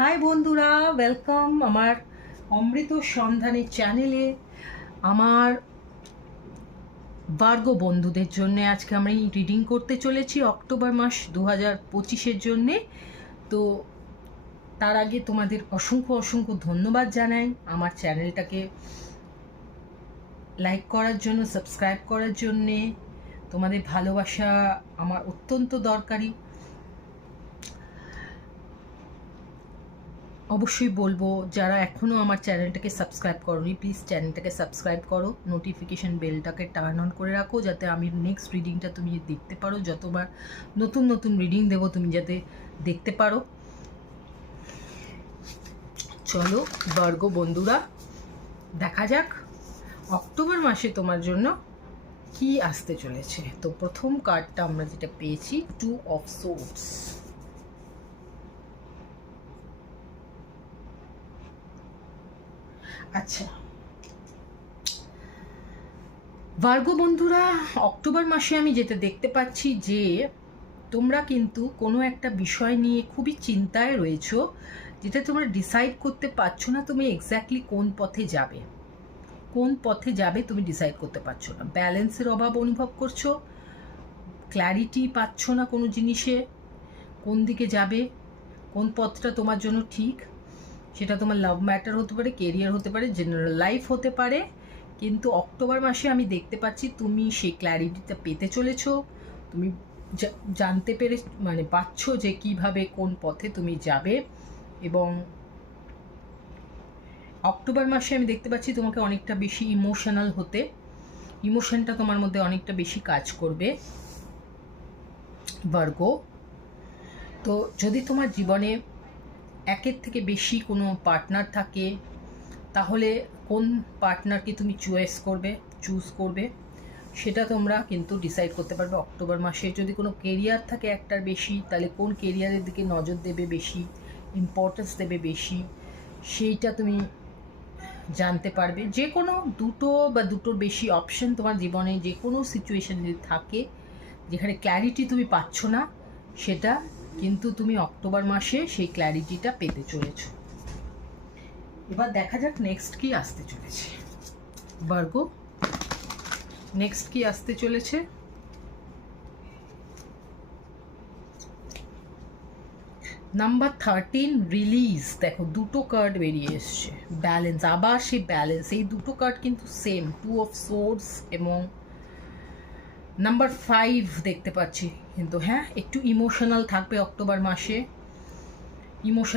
High বন্ধুরা, welcome আমার অমৃত সন্ধানী চ্যানেলে। আমার ভার্গো বন্ধুদের জন্য আজকে আমি রিডিং করতে চলেছি অক্টোবর মাস 2025-এর জন্যে। তো তার আগে তোমাদের অসংখ্য অসংখ্য ধন্যবাদ জানাই আমার চ্যানেলটাকে লাইক করার জন্য, সাবস্ক্রাইব করার জন্যে। তোমাদের ভালোবাসা আমার অত্যন্ত দরকারি। অবশ্যই বলবো, যারা এখনও আমার চ্যানেলটাকে সাবস্ক্রাইব করোনি, প্লিজ চ্যানেলটাকে সাবস্ক্রাইব করো, নোটিফিকেশান বেলটাকে টার্ন অন করে রাখো, যাতে আমি নেক্সট রিডিংটা তুমি দেখতে পারো। যতবার নতুন নতুন রিডিং দেবো তুমি যাতে দেখতে পারো। চলো ভার্গো বন্ধুরা, দেখা যাক অক্টোবর মাসে তোমার জন্য কি আসতে চলেছে। তো প্রথম কার্ডটা আমরা যেটা পেয়েছি, 2 অফ সোর্ডস। আচ্ছা ভার্গো বন্ধুরা, অক্টোবর মাসে আমি যেটা দেখতে পাচ্ছি যে তোমরা কিন্তু কোনো একটা বিষয় নিয়ে খুবই চিন্তায় রয়েছো, যেটা তোমরা ডিসাইড করতে পারছো না তুমি এক্স্যাক্টলি কোন পথে যাবে। কোন পথে যাবে তুমি ডিসাইড করতে পারছো না, ব্যালেন্সের অভাব অনুভব করছো, ক্ল্যারিটি পাচ্ছ না কোনো জিনিসে, কোন দিকে যাবে, কোন পথটা তোমার জন্য ঠিক। সেটা তোমার লাভ ম্যাটার হতে পারে, কেরিয়ার হতে পারে, জেনারেল লাইফ হতে পারে। কিন্তু অক্টোবর মাসে আমি দেখতে পাচ্ছি তুমি সেই ক্ল্যারিটিটা পেতে চলেছো। তুমি জানতে পেরে পাচ্ছ যে কিভাবে কোন পথে তুমি যাবে। এবং অক্টোবর মাসে আমি দেখতে পাচ্ছি তোমাকে অনেকটা বেশি ইমোশনাল হতে, ইমোশনটা তোমার মধ্যে অনেকটা বেশি কাজ করবে ভার্গো। তো যদি তোমার জীবনে একের থেকে বেশি কোনো পার্টনার থাকে, তাহলে কোন পার্টনারকে তুমি চুজ করবে সেটা তোমরা কিন্তু ডিসাইড করতে পারবে অক্টোবর মাসে। যদি কোনো কেরিয়ার থাকে একটার বেশি, তাহলে কোন কেরিয়ারের দিকে নজর দেবে বেশি, ইম্পর্টেন্স দেবে বেশি, সেইটা তুমি জানতে পারবে। যে কোনো দুটো বা দুটোর বেশি অপশন তোমার জীবনে যে কোনো সিচুয়েশান যদি থাকে যেখানে ক্ল্যারিটি তুমি পাচ্ছ না, সেটা কিন্তু তুমি অক্টোবর মাসে সেই ক্ল্যারিটিটা পেতে চলেছো। এবার দেখা যাক নেক্সট কি আসতে চলেছে ভার্গো। নেক্সট কি আসতে চলেছে? Number 13 release. দেখো দুটো কার্ড বেরিয়ে এসছে, ব্যালেন্স, আবার সেই ব্যালেন্স। এই দুটো কার্ড কিন্তু সেম, 2 অফ সোর্ডস এবং নাম্বার 5 দেখতে পাচ্ছি। কিন্তু হ্যাঁ, একটু ইমোশনাল থাকবে অক্টোবর মাসে। ইমোশন